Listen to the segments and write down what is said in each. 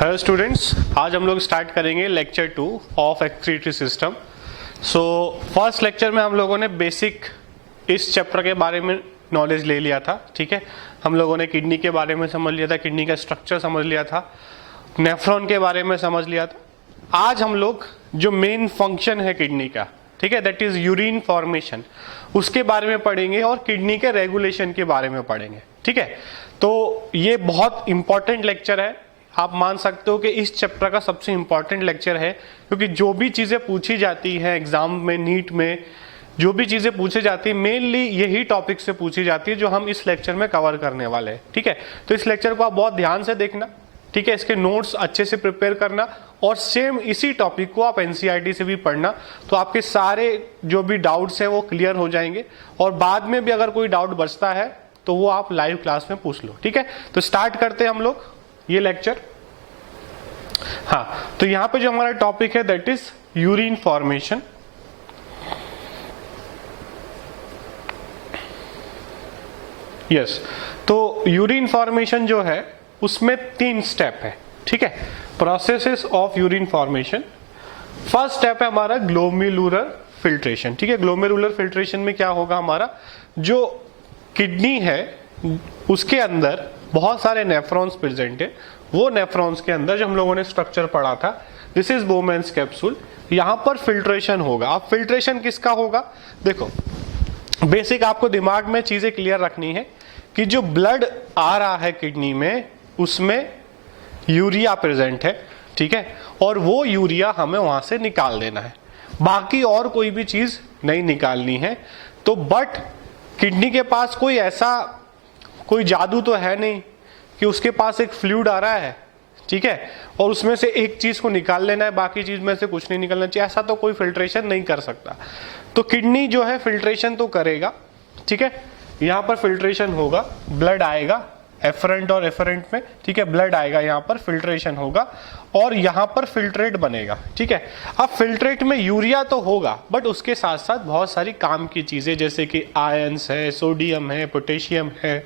Hello students, आज हम लोग स्टार्ट करेंगे lecture 2 of excretory system. So first lecture में हम लोगों ने बेसिक इस चैप्टर के बारे में नॉलेज ले लिया था। ठीक है, हम लोगों ने किडनी के बारे में समझ लिया था, किडनी का स्ट्रक्चर समझ लिया था, नेफ्रॉन के बारे में समझ लिया था। आज हम लोग जो मेन फंक्शन है किडनी का, ठीक है, दैट इज यूरिन फॉर्मेशन, उसके बारे में पढ़ेंगे और किडनी के रेगुलेशन के बारे में पढ़ेंगे। ठीक है, तो ये बहुत इंपॉर्टेंट लेक्चर है। आप मान सकते हो कि इस चैप्टर का सबसे इंपॉर्टेंट लेक्चर है, क्योंकि जो भी चीजें पूछी जाती है एग्जाम में, नीट में जो भी चीजें पूछी जाती है मेनली यही टॉपिक से पूछी जाती है जो हम इस लेक्चर में कवर करने वाले हैं। ठीक है, तो इस लेक्चर को आप बहुत ध्यान से देखना। ठीक है, इसके नोट्स अच्छे से प्रिपेयर करना और सेम इसी टॉपिक को आप एनसीईआरटी से भी पढ़ना, तो आपके सारे जो भी डाउट्स हैं वो क्लियर हो जाएंगे। और बाद में भी अगर कोई डाउट बचता है तो वो आप लाइव क्लास में पूछ लो। ठीक है, तो स्टार्ट करते हैं हम लोग ये लेक्चर। हाँ, तो यहां पे जो हमारा टॉपिक है that is urine formation. Yes, तो यूरिन फॉर्मेशन जो है उसमें 3 स्टेप है। ठीक है, processes of urine formation. First step है हमारा ग्लोमेरुलर फिल्ट्रेशन। ठीक है, ग्लोमेरुलर फिल्ट्रेशन में क्या होगा, हमारा जो किडनी है उसके अंदर बहुत सारे नेफ्रॉन्स प्रेजेंट है। वो नेफ्रॉन्स के अंदर जो हम लोगों ने स्ट्रक्चर पढ़ा था, दिस इज बोमेन्स कैप्सूल, यहां पर फिल्ट्रेशन होगा। अब फिल्ट्रेशन किसका होगा, देखो बेसिक आपको दिमाग में चीजें क्लियर रखनी है कि जो ब्लड आ रहा है किडनी में उसमें यूरिया प्रेजेंट है। ठीक है, और वो यूरिया हमें वहां से निकाल देना है, बाकी और कोई भी चीज नहीं निकालनी है। तो बट किडनी के पास कोई जादू तो है नहीं कि उसके पास एक फ्लूइड आ रहा है, ठीक है, और उसमें से एक चीज को निकाल लेना है, बाकी चीज में से कुछ नहीं निकलना चाहिए। ऐसा तो कोई फिल्ट्रेशन नहीं कर सकता। तो किडनी जो है फिल्ट्रेशन तो करेगा। ठीक है, यहां पर फिल्ट्रेशन होगा, ब्लड आएगा एफरेंट और एफरेंट में। ठीक है, ब्लड आएगा, यहां पर फिल्ट्रेशन होगा और यहां पर फिल्ट्रेट बनेगा। ठीक है, अब फिल्ट्रेट में यूरिया तो होगा बट उसके साथ साथ बहुत सारी काम की चीजें जैसे कि आयंस है, सोडियम है, पोटेशियम है,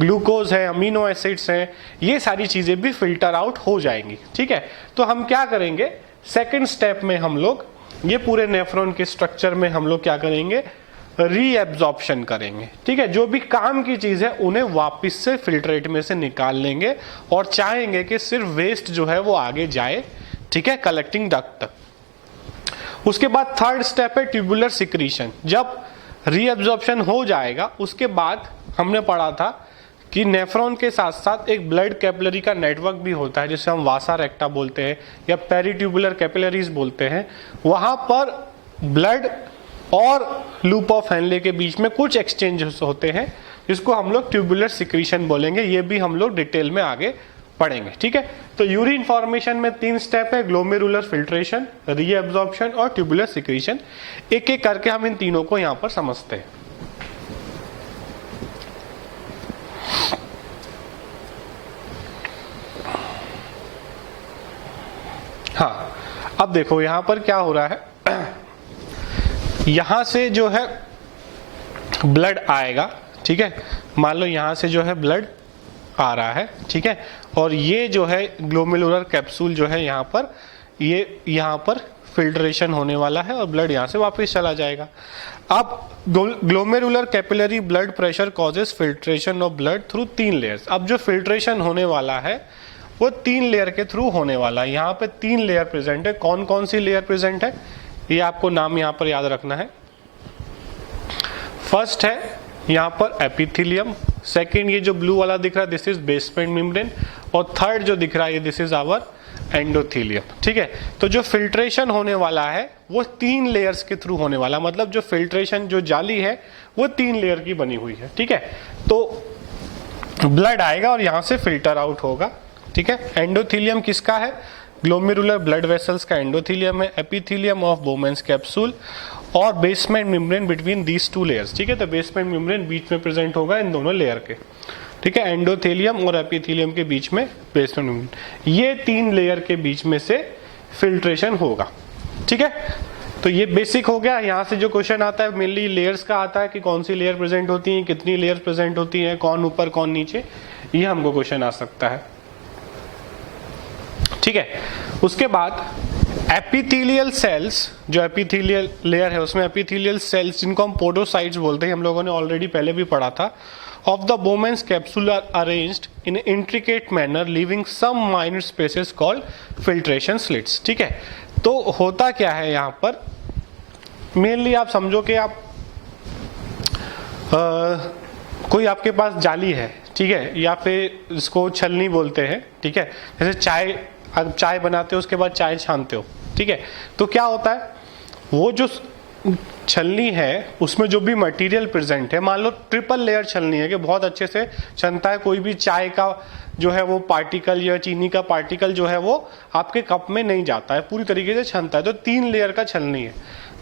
ग्लूकोज है, अमीनो एसिड्स हैं, ये सारी चीजें भी फिल्टर आउट हो जाएंगी। ठीक है, तो हम क्या करेंगे, सेकंड स्टेप में हम लोग ये पूरे नेफ्रॉन के स्ट्रक्चर में हम लोग क्या करेंगे, रीएब्जॉर्प्शन करेंगे। ठीक है, जो भी काम की चीज है उन्हें वापस से फिल्ट्रेट में से निकाल लेंगे और चाहेंगे कि सिर्फ वेस्ट जो है वो आगे जाए। ठीक है, कलेक्टिंग डक्ट तक। उसके बाद थर्ड स्टेप है ट्यूबुलर सिक्रीशन। जब रीएब्जॉर्प्शन हो जाएगा उसके बाद हमने पढ़ा था कि नेफ्रॉन के साथ साथ एक ब्लड कैपिलरी का नेटवर्क भी होता है जिसे हम वासा रेक्टा बोलते हैं या पेरिट्यूबुलर कैपिलरीज बोलते हैं। वहां पर ब्लड और लूप ऑफ हेनले के बीच में कुछ एक्सचेंजेस होते हैं जिसको हम लोग ट्यूबुलर सिक्रीशन बोलेंगे। ये भी हम लोग डिटेल में आगे पढ़ेंगे। ठीक है, तो यूरिन फॉर्मेशन में 3 स्टेप है, ग्लोमेरुलर फिल्ट्रेशन, रीएब्जॉर्प्शन और ट्यूबुलर सिक्रीशन। एक एक करके हम इन तीनों को यहां पर समझते हैं। हाँ, अब देखो यहां पर क्या हो रहा है, यहां से जो है ब्लड आएगा। ठीक है, मान लो यहां से जो है ब्लड आ रहा है। ठीक है, और ये जो है ग्लोमेरुलर कैप्सूल जो है यहां पर, ये यहां पर फिल्ट्रेशन होने वाला है और ब्लड यहां से वापस चला जाएगा। अब glomerular capillary blood pressure causes filtration of blood through 3 layers. अब जो फिल्ट्रेशन होने वाला है वो 3 लेयर के थ्रू होने वाला है। यहाँ पे 3 लेयर प्रेजेंट है। कौन कौन सी लेयर प्रेजेंट है ये आपको नाम यहाँ पर याद रखना है। फर्स्ट है यहाँ पर एपिथेलियम, सेकंड ये जो ब्लू वाला दिख रहा है दिस इज बेसमेंट मेम्ब्रेन, और थर्ड जो दिख रहा है ये दिस इज आवर एंडोथेलियम। ठीक है, तो जो फिल्ट्रेशन होने वाला है वो 3 लेयर्स के थ्रू होने वाला, मतलब जो फिल्ट्रेशन जो जाली है वो 3 लेयर की बनी हुई है। ठीक है, तो ब्लड आएगा और यहाँ से फिल्टर आउट होगा। ठीक है, एंडोथेलियम किसका है, ग्लोमेरुलर ब्लड वेसल्स का एंडोथेलियम है, एपिथेलियम ऑफ बोमेन्स कैप्सूल और basement membrane between these 2 layers. ठीक है, तो बेसमेंट मेम्ब्रेन बीच में प्रेजेंट होगा इन दोनों लेयर के। ठीक है, एंडोथेलियम और एपिथेलियम के बीच में बेसमेंट मेम्ब्रेन, ये 3 लेयर के बीच में से फिल्ट्रेशन होगा। ठीक है, तो ये बेसिक हो गया। यहाँ से जो क्वेश्चन आता है मेनली लेयर्स का आता है कि कौन सी लेयर प्रेजेंट होती है, कितनी लेयर प्रेजेंट होती है, कौन ऊपर कौन नीचे, ये हमको क्वेश्चन आ सकता है। ठीक है। उसके बाद एपिथेलियल सेल्स, जो एपिथेलियल लेयर है उसमें एपिथेलियल सेल्स जिनको हम पोडोसाइट्स बोलते हैं, हम लोगों ने ऑलरेडी पहले भी पढ़ा था, of the Bowman's capsule are arranged in intricate manner leaving some minor spaces called filtration slits. ठीक है, तो होता क्या है यहाँ पर, मेनली आप समझो कि आप कोई आपके पास जाली है, ठीक है, या फिर इसको छलनी बोलते हैं, ठीक है, जैसे चाय, आप चाय बनाते हो उसके बाद चाय छानते हो, ठीक है, तो क्या होता है, वो जो छलनी है उसमें जो भी मटेरियल प्रेजेंट है, मान लो ट्रिपल लेयर छलनी है कि बहुत अच्छे से छनता है, कोई भी चाय का जो है वो पार्टिकल या चीनी का पार्टिकल जो है वो आपके कप में नहीं जाता है, पूरी तरीके से छनता है, तो 3 लेयर का छलनी है।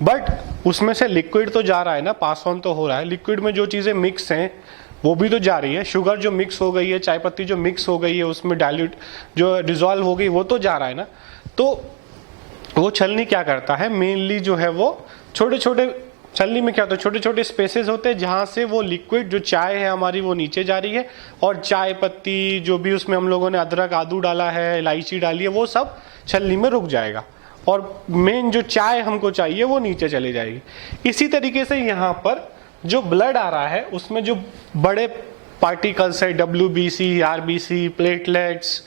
बट उसमें से लिक्विड तो जा रहा है ना, पास ऑन तो हो रहा है, लिक्विड में जो चीज़ें मिक्स हैं वो भी तो जा रही है, शुगर जो मिक्स हो गई है, चाय पत्ती जो मिक्स हो गई है उसमें डाइल्यूट जो डिजॉल्व हो गई वो तो जा रहा है ना। तो वो छलनी क्या करता है, मेनली जो है वो छोटे छोटे, छलनी में क्या होता है, छोटे छोटे स्पेसेस होते हैं जहाँ से वो लिक्विड जो चाय है हमारी वो नीचे जा रही है, और चाय पत्ती जो भी उसमें हम लोगों ने अदरक आदू डाला है, इलायची डाली है, वो सब छलनी में रुक जाएगा, और मेन जो चाय हमको चाहिए वो नीचे चली जाएगी। इसी तरीके से यहाँ पर जो ब्लड आ रहा है उसमें जो बड़े पार्टिकल्स है, WBC, RBC, platelets,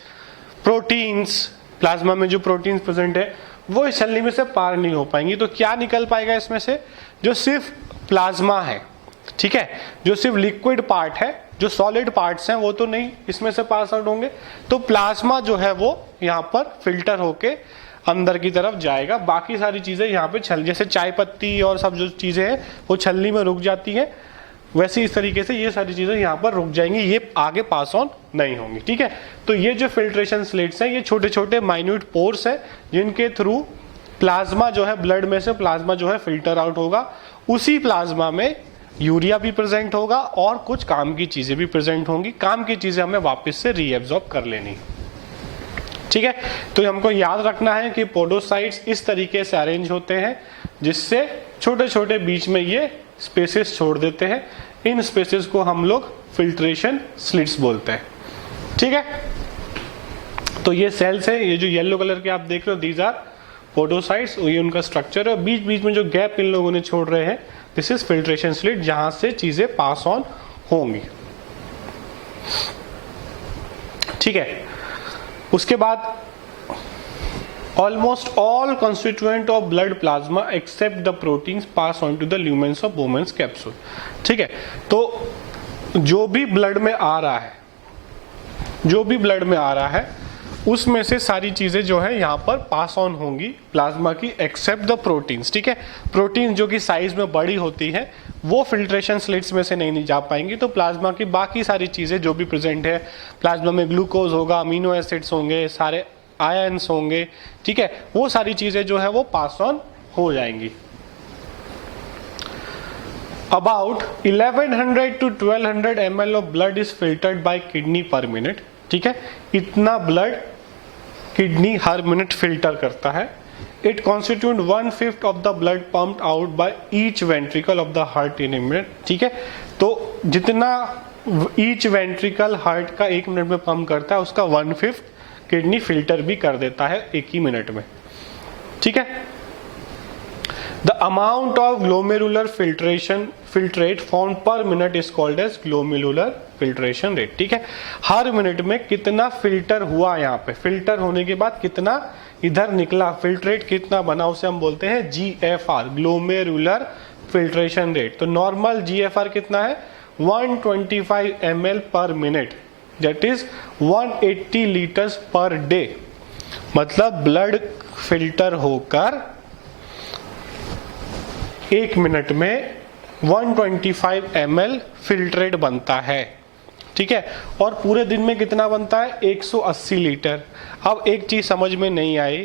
proteins, plasma में जो प्रोटीन्स प्रेजेंट है वो इस छलनी में से पार नहीं हो पाएंगी। तो क्या निकल पाएगा इसमें से, जो सिर्फ प्लाज्मा है, ठीक है, जो सिर्फ लिक्विड पार्ट है, जो सॉलिड पार्ट्स हैं वो तो नहीं इसमें से पास आउट होंगे, तो प्लाज्मा जो है वो यहाँ पर फिल्टर होके अंदर की तरफ जाएगा, बाकी सारी चीजें यहाँ पे छल, जैसे चाय पत्ती और सब जो चीजें हैं वो छलनी में रुक जाती हैं, वैसे इस तरीके से ये सारी चीजें यहाँ पर रुक जाएंगी, ये आगे पास ऑन नहीं होंगी। ठीक है, तो ये जो फिल्ट्रेशन स्लिट्स हैं ये छोटे छोटे माइन्यूट पोर्स हैं जिनके थ्रू प्लाज्मा जो है, ब्लड में से प्लाज्मा जो है फिल्टर आउट होगा, उसी प्लाज्मा में यूरिया भी प्रेजेंट होगा और कुछ काम की चीजें भी प्रेजेंट होंगी, काम की चीजें हमें वापस से रीएब्जॉर्ब कर लेनी। ठीक है, तो हमको याद रखना है कि पोडोसाइट्स इस तरीके से अरेंज होते हैं जिससे छोटे छोटे बीच में ये स्पेसेस छोड़ देते हैं, इन स्पेसेस को हम लोग फिल्ट्रेशन स्लिट्स बोलते हैं। ठीक है, तो ये सेल्स है, ये जो येलो कलर के आप देख रहे हो दीज आर पोडोसाइट्स, ये उनका स्ट्रक्चर है, बीच बीच में जो गैप इन लोगों ने छोड़ रहे हैं दिस इज फिल्ट्रेशन स्लिट, जहां से चीजें पास ऑन होंगी। ठीक है, उसके बाद almost all constituent of blood plasma except the proteins pass on to the lumens of Bowman's capsule. ठीक है, तो जो भी ब्लड में आ रहा है, जो भी ब्लड में आ रहा है उसमें से सारी चीजें जो है यहाँ पर पास ऑन होंगी प्लाज्मा की, एक्सेप्ट द प्रोटीन्स। ठीक है, प्रोटीन जो कि साइज में बड़ी होती है वो फिल्ट्रेशन स्लिट्स में से नहीं जा पाएंगी, तो प्लाज्मा की बाकी सारी चीजें जो भी प्रेजेंट है, प्लाज्मा में ग्लूकोज होगा, अमीनो एसिड्स होंगे, सारे आयंस होंगे, ठीक है, वो सारी चीजें जो है वो पास ऑन हो जाएंगी। About 1100 to 1200 ml of blood is filtered by kidney per minute। ठीक है, इतना ब्लड किडनी हर मिनट फिल्टर करता है। It constitutes 1/5 of the blood pumped out by each ventricle of the heart in a minute। ठीक है, तो जितना each ventricle heart का 1 मिनट में पंप करता है उसका 1/5 किडनी फिल्टर भी कर देता है 1 ही मिनट में। ठीक है, the amount of glomerular filtrate form per minute is called as glomerular filtration rate. ठीक है, हर मिनट में कितना फिल्टर हुआ, यहाँ पे फिल्टर होने के बाद कितना इधर निकला, फिल्ट्रेट कितना बना, उसे हम बोलते हैं GFR, ग्लोमेरुलर फिल्ट्रेशन रेट। तो नॉर्मल GFR कितना है, 125 ml पर minute, that is 180 litres per day. मतलब ब्लड फिल्टर होकर 1 मिनट में 125 ml फिल्ट्रेट बनता है। ठीक है, और पूरे दिन में कितना बनता है, 180 लीटर। अब एक चीज समझ में नहीं आई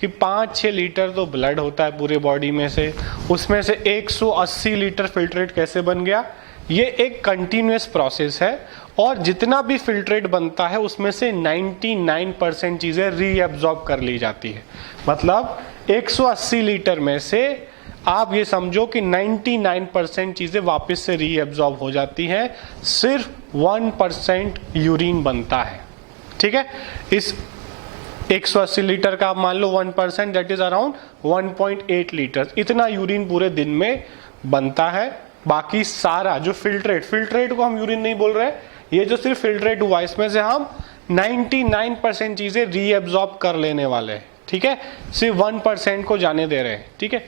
कि 5-6 लीटर तो ब्लड होता है पूरे बॉडी में से, उसमें से 180 लीटर फिल्ट्रेट कैसे बन गया। ये एक कंटिन्यूअस प्रोसेस है, और जितना भी फिल्ट्रेट बनता है उसमें से 99% चीजें रीअब्सॉर्ब कर ली जाती है। मतलब 180 लीटर में से आप ये समझो कि 99% चीजें वापस से रीअब्सॉर्ब हो जाती हैं, सिर्फ 1% यूरिन बनता है। ठीक है, इस 180 लीटर का आप मान लो 1%, दैट इज अराउंड 1.8 लीटर, इतना यूरिन पूरे दिन में बनता है। बाकी सारा जो फिल्ट्रेट को हम यूरिन नहीं बोल रहे, ये जो सिर्फ फिल्ट्रेट हुआ इसमें से हम 99% चीजें रीएब्जॉर्ब कर लेने वाले हैं, ठीक है, सिर्फ 1% को जाने दे रहे हैं, ठीक है।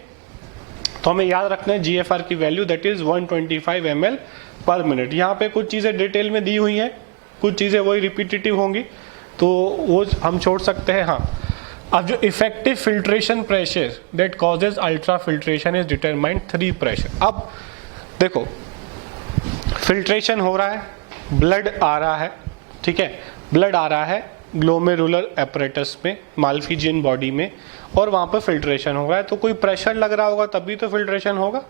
तो हमें याद रखना है GFR की वैल्यू दैट इज 125 ml पर मिनट। यहाँ पे कुछ चीजें डिटेल में दी हुई हैं, कुछ चीजें वही रिपीटेटिव होंगी तो वो हम छोड़ सकते हैं। हाँ, अब जो effective filtration pressure that causes ultra filtration is determined 3 pressure. अब देखो फिल्ट्रेशन हो रहा है, ब्लड आ रहा है, ठीक है, ब्लड आ रहा है ग्लोमेरुलर एपरेटस में, माल्फिजियन बॉडी में, और वहां पर फिल्ट्रेशन हो रहा है, तो कोई प्रेशर लग रहा होगा तभी तो फिल्ट्रेशन होगा।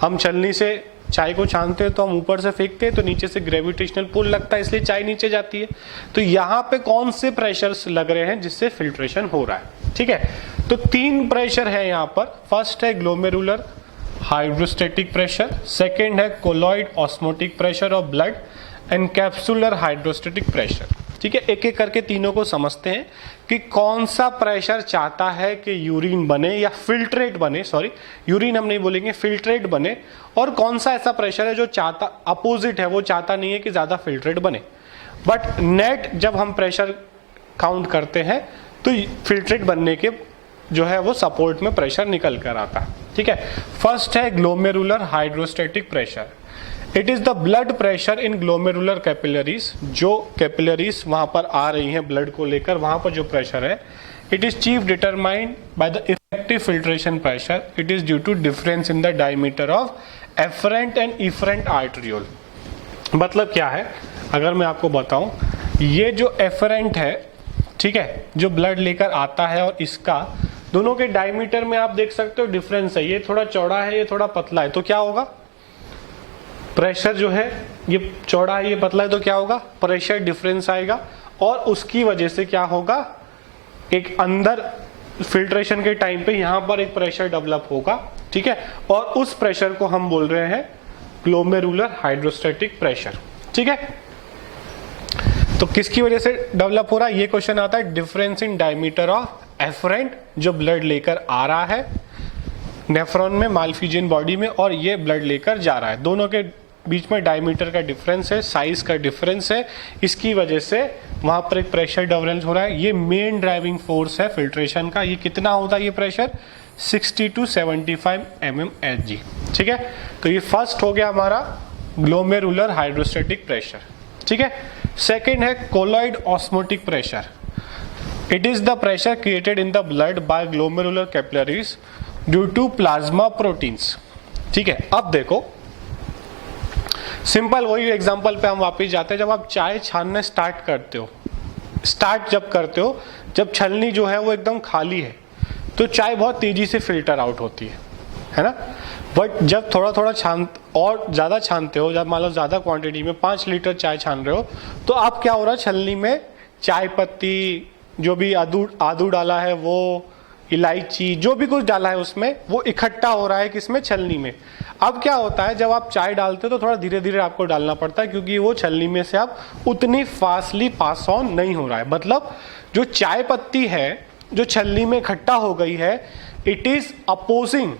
हम छलनी से चाय को छानते हैं तो हम ऊपर से फेंकते हैं तो नीचे से ग्रेविटेशनल पुल लगता है, इसलिए चाय नीचे जाती है। तो यहाँ पे कौन से प्रेशर्स लग रहे हैं जिससे फिल्ट्रेशन हो रहा है, ठीक है। तो 3 प्रेशर है यहाँ पर। फर्स्ट है ग्लोमेरुलर हाइड्रोस्टेटिक प्रेशर, सेकेंड है colloid osmotic pressure of blood, and capsular hydrostatic pressure, ठीक है। एक एक करके तीनों को समझते हैं कि कौन सा प्रेशर चाहता है कि यूरिन बने या फिल्ट्रेट बने, सॉरी यूरिन हम नहीं बोलेंगे, फिल्ट्रेट बने, और कौन सा ऐसा प्रेशर है जो चाहता अपोजिट है, वो चाहता नहीं है कि ज्यादा फिल्ट्रेट बने। बट नेट जब हम प्रेशर काउंट करते हैं तो फिल्ट्रेट बनने के जो है वो सपोर्ट में प्रेशर निकल कर आता है, ठीक है। फर्स्ट है glomerular hydrostatic pressure. It is the blood pressure in glomerular capillaries, जो कैपिलरीज वहां पर आ रही हैं ब्लड को लेकर, वहां पर जो प्रेशर है, it is chief determined by the effective filtration pressure. It is due to difference in the diameter of afferent and efferent arteriole. मतलब क्या है, अगर मैं आपको बताऊं, ये जो एफरेंट है, ठीक है, जो ब्लड लेकर आता है, और इसका दोनों के डायमीटर में आप देख सकते हो डिफरेंस है, ये थोड़ा चौड़ा है, ये थोड़ा पतला है, तो क्या होगा, प्रेशर जो है ये चौड़ा है, ये पतला है, तो क्या होगा, प्रेशर डिफरेंस आएगा, और उसकी वजह से क्या होगा, एक अंदर फिल्ट्रेशन के टाइम पे यहां पर एक प्रेशर डेवलप होगा, ठीक है, और उस प्रेशर को हम बोल रहे हैं ग्लोमेरुलर हाइड्रोस्टेटिक प्रेशर, ठीक है। तो किसकी वजह से डेवलप हो रहा है, ये क्वेश्चन आता है, difference in diameter of afferent, जो ब्लड लेकर आ रहा है नेफ्रॉन में, माल्फिजियन बॉडी में, और ये ब्लड लेकर जा रहा है, दोनों के बीच में डायमीटर का डिफरेंस है, साइज का डिफरेंस है, इसकी वजह से वहां पर एक प्रेशर डिफरेंस हो रहा है। ये मेन ड्राइविंग फोर्स है फिल्ट्रेशन का। ये कितना होता है ये प्रेशर, 60 to 75 mmHg, ठीक है। तो ये फर्स्ट हो गया हमारा ग्लोमेरुलर हाइड्रोस्टेटिक प्रेशर, ठीक है। सेकेंड है colloid osmotic pressure. It is the pressure created in the blood by glomerular capillaries due to plasma proteins, ठीक है। अब देखो सिंपल वही एग्जांपल पे हम वापस जाते हैं। जब आप चाय छानने स्टार्ट जब करते हो, जब छलनी जो है वो एकदम खाली है, तो चाय बहुत तेजी से फिल्टर आउट होती है ना। बट जब थोड़ा थोड़ा और ज्यादा छानते हो, जब मान लो ज्यादा क्वांटिटी में 5 लीटर चाय छान रहे हो, तो अब क्या हो रहा है, छलनी में चाय पत्ती, जो भी आदू डाला है, वो इलायची, जो भी कुछ डाला है उसमें, वो इकट्ठा हो रहा है किसमें, छलनी में। अब क्या होता है, जब आप चाय डालते हो तो थोड़ा धीरे धीरे आपको डालना पड़ता है, क्योंकि वो छलनी में से आप उतनी फास्टली पास ऑन नहीं हो रहा है। मतलब जो चाय पत्ती है जो छलनी में इकट्ठा हो गई है, इट इज अपोजिंग,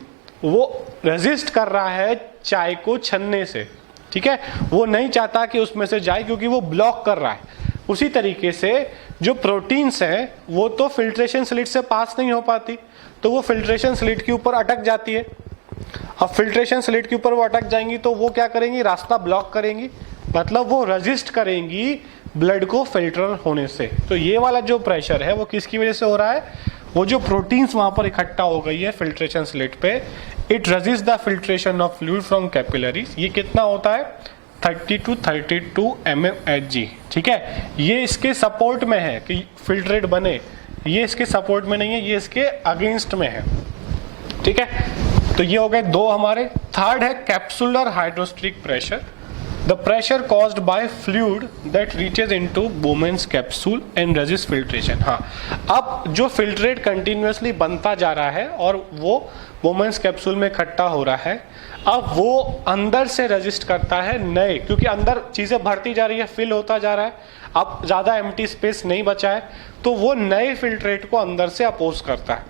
वो रेजिस्ट कर रहा है चाय को छन्ने से, ठीक है। वो नहीं चाहता कि उसमें से जाए, क्योंकि वो ब्लॉक कर रहा है। उसी तरीके से जो प्रोटीन्स हैं वो तो फिल्ट्रेशन स्लिट से पास नहीं हो पाती, तो वो फिल्ट्रेशन स्लिट के ऊपर अटक जाती है। अब फिल्ट्रेशन स्लिट के ऊपर वो अटक जाएंगी तो वो क्या करेंगी, रास्ता ब्लॉक करेंगी, मतलब वो रेजिस्ट करेंगी ब्लड को फिल्टर होने से। तो ये वाला जो प्रेशर है वो किसकी वजह से हो रहा है, वो जो प्रोटीन्स वहां पर इकट्ठा हो गई है फिल्ट्रेशन स्लिट पे, it resist the filtration of fluid from capillaries. ये कितना होता है, 30 to 32 mmHg, ठीक है। ये इसके सपोर्ट में है कि फिल्ट्रेट बने, ये इसके सपोर्ट में नहीं है, ये इसके अगेंस्ट में है, ठीक है। तो ये हो गए 2 हमारे। थर्ड है capsular hydrostatic pressure, the pressure caused by fluid that reaches into Bowman's capsule and resist filtration. हाँ, अब जो फिल्ट्रेट कंटिन्यूअसली बनता जा रहा है और वो बोमेन्स कैप्सूल में इकट्ठा हो रहा है, अब वो अंदर से रेजिस्ट करता है नए, क्योंकि अंदर चीजें भरती जा रही है, फिल होता जा रहा है, अब ज्यादा एम्प्टी स्पेस नहीं बचा है, तो वो नए फिल्ट्रेट को अंदर से अपोज करता है,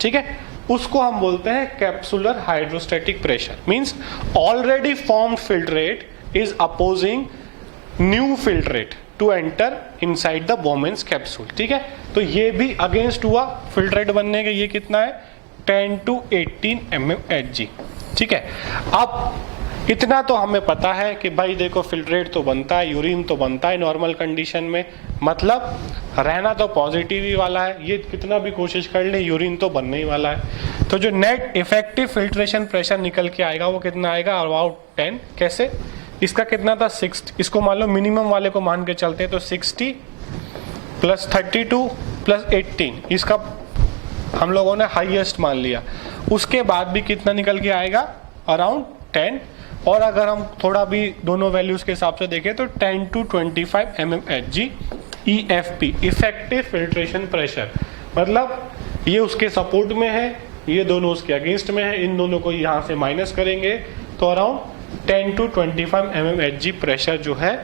ठीक है। उसको हम बोलते हैं capsular hydrostatic pressure, means already formed filtrate is opposing new filtrate to enter inside the Bowman's capsule, ठीक है। तो ये भी अगेंस्ट हुआ फिल्ट्रेट बनने के, ये कितना है 10 to 18 mmHg, ठीक है। अब इतना तो हमें पता है कि भाई देखो फिल्ट्रेट तो बनता है, यूरिन तो बनता है नॉर्मल कंडीशन में, मतलब रहना तो पॉजिटिव ही वाला है, ये कितना भी कोशिश कर ले यूरिन तो बनने ही वाला है। तो जो नेट इफेक्टिव फिल्ट्रेशन प्रेशर निकल के आएगा वो कितना आएगा, अबाउट 10। कैसे, इसका कितना था 60, इसको मान लो मिनिमम वाले को मान के चलते हैं, तो 60 + 32 + 18, इसका हम लोगों ने हाईएस्ट मान लिया। उसके बाद भी कितना निकल के आएगा, अराउंड 10, और अगर हम थोड़ा भी दोनों वैल्यूज के हिसाब से देखें तो 10 to 25 mmHg EFP, effective filtration pressure, मतलब ये उसके सपोर्ट में है, ये दोनों उसके अगेंस्ट में है, इन दोनों को यहाँ से माइनस करेंगे तो अराउंड 10 to 25 mmHg प्रेशर जो है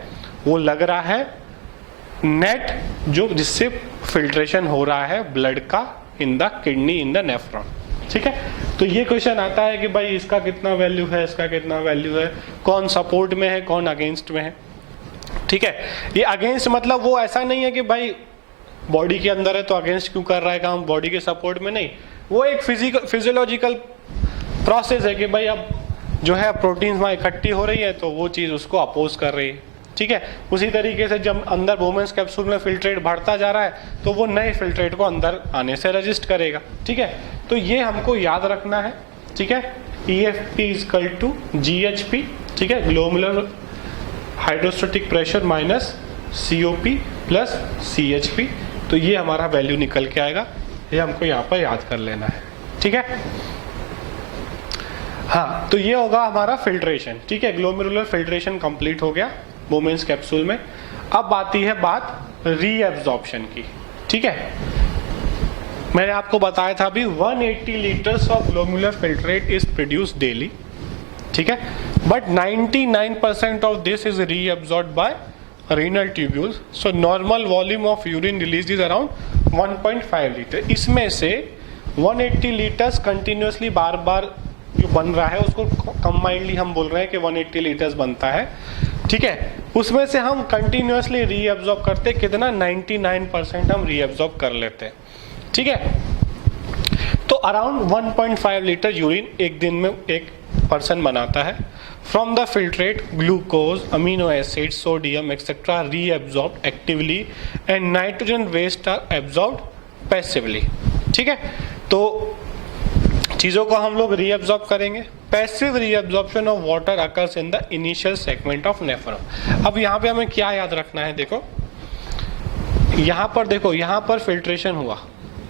वो लग रहा है नेट, जो जिससे फिल्ट्रेशन हो रहा है ब्लड का in the kidney, in the nephron, ठीक है। तो ये क्वेश्चन आता है कि भाई इसका कितना वैल्यू है, इसका कितना वैल्यू है, कौन सपोर्ट में है, कौन अगेंस्ट में है, ठीक है। ये अगेंस्ट मतलब वो ऐसा नहीं है कि भाई बॉडी के अंदर है तो अगेंस्ट क्यों कर रहा है काम, बॉडी के सपोर्ट में नहीं, वो एक फिजियोलॉजिकल प्रोसेस है कि भाई अब जो है प्रोटीन्स वहाँ इकट्ठी हो रही है तो वो चीज़ उसको अपोज कर रही है, ठीक है। उसी तरीके से जब अंदर वोमेंस कैप्सूल में फिल्ट्रेट बढ़ता जा रहा है तो वो नए फिल्ट्रेट को अंदर आने से रजिस्ट करेगा, ठीक है। तो ये हमको याद रखना है, ठीक है। EFP = GHP, ठीक है, glomerular hydrostatic pressure minus COP + CHP, तो ये हमारा वैल्यू निकल के आएगा, ये हमको यहाँ पर याद कर लेना है, ठीक है। हाँ, तो ये होगा हमारा फिल्ट्रेशन, ठीक है। ग्लोमेरुलर फिल्ट्रेशन कंप्लीट हो गया वोमेंस कैप्सूल में। अब आती है बात रीएब्जॉर्प्शन की, ठीक है। मैंने आपको बताया था अभी 180 litres of glomerular filtrate is produced daily, ठीक है, but 99% of this is reabsorbed bye renal tubules, so normal volume of urine release is around 1.5 litre. इसमें से 180 लीटर्स कंटिन्यूसली बार बार जो बन रहा है उसको कंबाइंडली हम बोल रहे हैं कि 180 लीटर्स बनता है, ठीक है। उसमें से हम कंटिन्यूसली रीअब्जॉर्ब करते कितना, 99% हम रीअब्जॉर्ब कर लेते हैं, ठीक है। तो अराउंड 1.5 लीटर यूरिन एक दिन में एक पर्सन बनाता है। From the filtrate glucose, amino acid, sodium etcetera reabsorb actively and nitrogen waste are absorb passively, ठीक है। तो चीजों को हम लोग रीअब्जॉर्ब करेंगे। Passive reabsorption of water occurs in the initial segment of nephron. अब यहाँ पे हमें क्या याद रखना है, देखो यहाँ पर देखो, यहाँ पर फिल्ट्रेशन हुआ,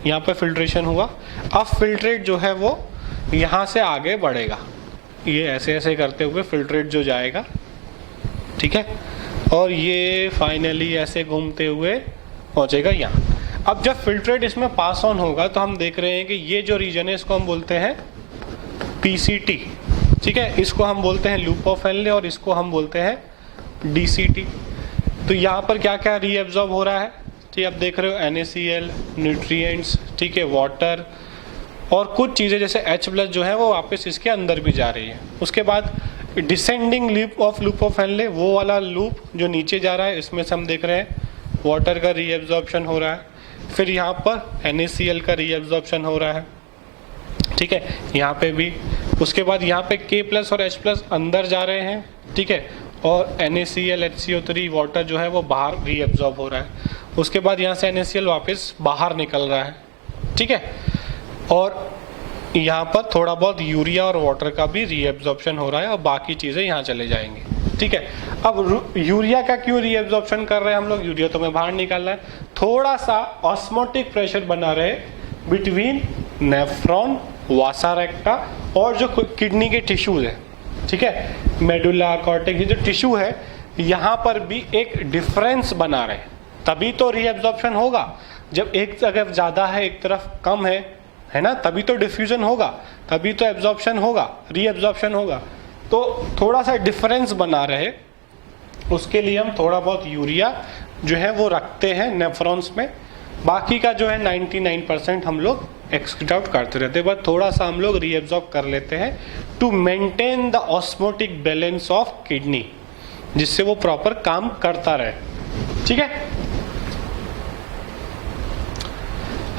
यहाँ पर फिल्ट्रेशन हुआ, अब फिल्ट्रेट जो है वो यहाँ से आगे बढ़ेगा, ये ऐसे ऐसे करते हुए फिल्ट्रेट जो जाएगा, ठीक है, और ये फाइनली ऐसे घूमते हुए पहुंचेगा यहाँ। अब जब फिल्ट्रेट इसमें पास ऑन होगा तो हम देख रहे हैं कि ये जो रीजन है इसको हम बोलते हैं PCT, ठीक है, इसको हम बोलते हैं लूप ऑफ हेनले और इसको हम बोलते हैं DCT। तो यहाँ पर क्या क्या रीअब्जॉर्ब हो रहा है, ठीक है, आप देख रहे हो NaCl, न्यूट्रिएंट्स, ठीक है, वाटर और कुछ चीज़ें जैसे H+ जो है वो वापस इसके अंदर भी जा रही है। उसके बाद डिसेंडिंग लूप ऑफ हेनले, वो वाला लूप जो नीचे जा रहा है, इसमें से हम देख रहे हैं वाटर का रीअब्जॉर्प्शन हो रहा है। फिर यहाँ पर NaCl का रीअब्जॉर्प्शन हो रहा है, ठीक है, यहाँ पे भी। उसके बाद यहाँ पे K+ और H+ अंदर जा रहे हैं, ठीक है, और NaCl HCO3 वाटर जो है वो बाहर रीअब्जॉर्ब हो रहा है। उसके बाद यहाँ से NaCl वापस बाहर निकल रहा है, ठीक है, और यहाँ पर थोड़ा बहुत यूरिया और वाटर का भी रीअब्जॉर्प्शन हो रहा है और बाकी चीज़ें यहाँ चले जाएंगी, ठीक है। अब यूरिया का क्यों रीअब्जॉर्प्शन कर रहे हैं हम लोग, यूरिया तो हमें बाहर निकालना है, थोड़ा सा ऑस्मोटिक प्रेशर बना रहे बिटवीन नेफ्रॉन, वासा रेक्टा और जो किडनी के टिश्यूज है, ठीक है, मेडुला, कॉर्टेक्स, जो टिश्यू है यहाँ पर भी एक डिफरेंस बना रहे, तभी तो रीअब्जॉर्प्शन होगा। जब एक जगह ज़्यादा है एक तरफ कम है ना, तभी तो डिफ्यूजन होगा, तभी तो एब्जॉर्प्शन होगा, रीअब्जॉर्प्शन होगा। तो थोड़ा सा डिफरेंस बना रहे उसके लिए हम थोड़ा बहुत यूरिया जो है वो रखते हैं नेफ्रॉन्स में, बाकी का जो है 99% हम लोग एक्सक्रीट आउट करते रहते हैं, बट थोड़ा सा हम लोग रीएब्जॉर्ब कर लेते हैं to maintain the osmotic balance of kidney, जिससे वो प्रॉपर काम करता रहे। ठीक है,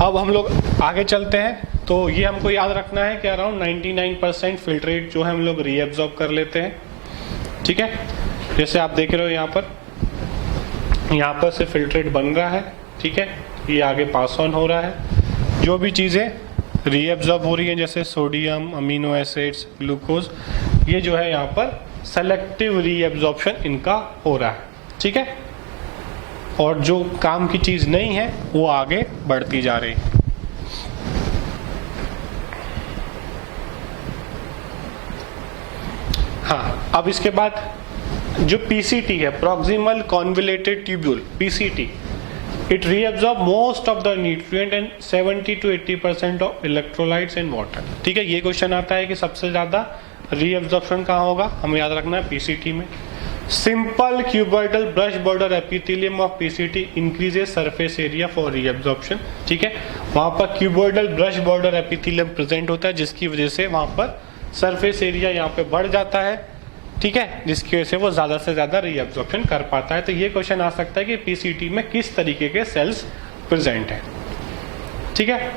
अब हम लोग आगे चलते हैं। तो ये हमको याद रखना है कि अराउंड 99% फिल्ट्रेट जो है हम लोग रीएब्जॉर्ब कर लेते हैं। ठीक है, जैसे आप देख रहे हो यहाँ पर से फिल्ट्रेट बन रहा है। ठीक है, ये आगे पास ऑन हो रहा है, जो भी चीज़ें रीएब्जॉर्ब हो रही हैं जैसे सोडियम, अमीनो एसिड्स, ग्लूकोज, ये जो है यहाँ पर सेलेक्टिव रीएब्जॉर्प्शन इनका हो रहा है। ठीक है, और जो काम की चीज़ नहीं है वो आगे बढ़ती जा रही है। हाँ, अब इसके बाद जो पीसीटी है, proximal convoluted tubule, PCT, it reabsorb most of the nutrient and 70 to 80% of electrolytes in water. ठीक है, ये क्वेश्चन आता है कि सबसे ज्यादा रीअब्सॉर्प्शन कहाँ होगा, हमें याद रखना है पीसीटी में। Simple cuboidal brush border epithelium of PCT increases surface area for reabsorption. ठीक है, वहां पर cuboidal brush border epithelium present होता है, जिसकी वजह से वहां पर सरफेस एरिया यहाँ पे बढ़ जाता है। ठीक है, जिसकी वजह से वो ज्यादा से ज्यादा रीअब्सॉर्प्शन कर पाता है। तो ये क्वेश्चन आ सकता है कि पीसीटी में किस तरीके के सेल्स प्रेजेंट है। ठीक है,